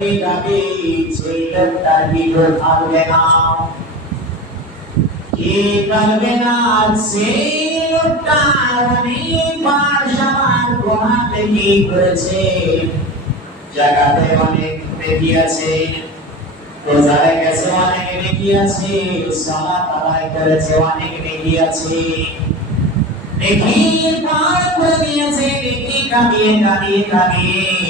যাবে সেই লোকটার বিরোধ থাকবে কি করবে না সেই লোকটা অনেক নেকি আছে রোজায় গেছে অনেক নেকি আছে সালাত আদায় করেছে অনেক নেকি আছে নেকি কামিয়ে কামিয়ে কামিয়ে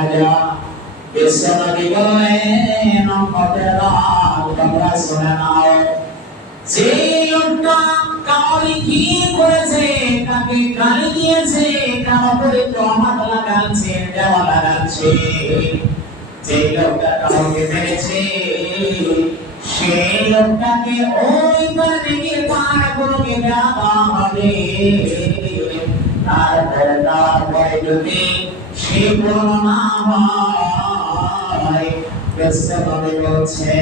রাজা বিশ্বনবী বললেন অপটেরা তোমরা শুনে নাও। সেই কি করেছে কাকে গালি দিয়েছে কার উপরে টমাট লাগাচ্ছে দেওয়া লাগাচ্ছে। যে লোকটা কাউকে মেরেছে সেই লোকটাকে ওই পারে গিয়ে তার গুলোকে দেওয়া হবে। যদি সে পূর্ণ না হয় প্রশ্নভাবে বলছে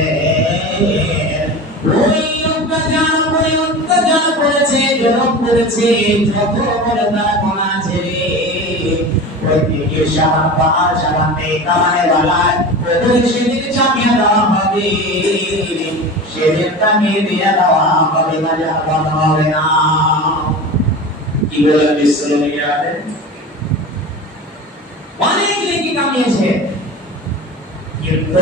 ওই লোকটা যার উপরে অত্যাচার করেছে জলম করেছে, যত বড় তার গোনা ছেড়ে ওই দিকে সাবান পাহাড় সাবান নেই বালায় ওদের সেদিন চাপিয়ে দেওয়া হবে। সেদিন তাকে দিয়ে দেওয়া হবে বাজার বন্ধ হবে না। কি বলেন বিশ্বনবী আছেন অনেক নেকি কামিয়েছে কিন্তু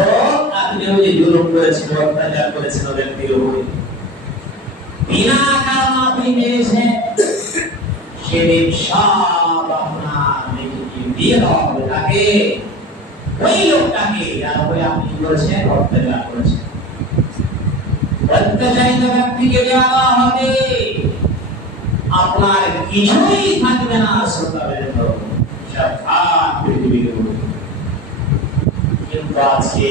আপনি যে জুলুম করেছিল অত্যাচার ব্যক্তির উপরে। বিনা কারণ আপনি পেয়েছেন সেদিন সব আপনার দেওয়া হবে। তাকে, ওই লোকটাকে, যার উপরে আপনি করেছেন? অত্যাচার করেছেন। অত্যাচারিত ব্যক্তিকে দেওয়া হবে। আপনার কিছুই থাকবে না সব খান পৃথিবীর উপরে কিন্তু আজকে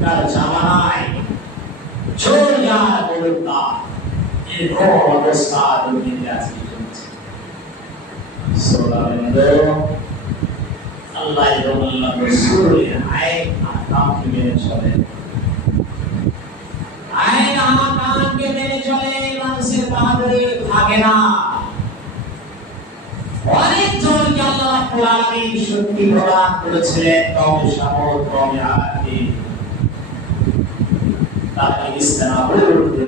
তার জামানায় চোর যার বলতা এরকম অবস্থা দুনিয়াতে আজকে চলছে। শ্রোতাবৃন্দ আল্লাহ এবং আল্লাহ রসুলের আইন আহকামকে মেনে চলে আইন আহকামকে মেনে চলে, মানুষের বাহাদুরি থাকে না। রাব্বুল আলামিন শক্তি প্রদান করেছিলেন কওমে সামদ কওমে আদি তারা ইসলাম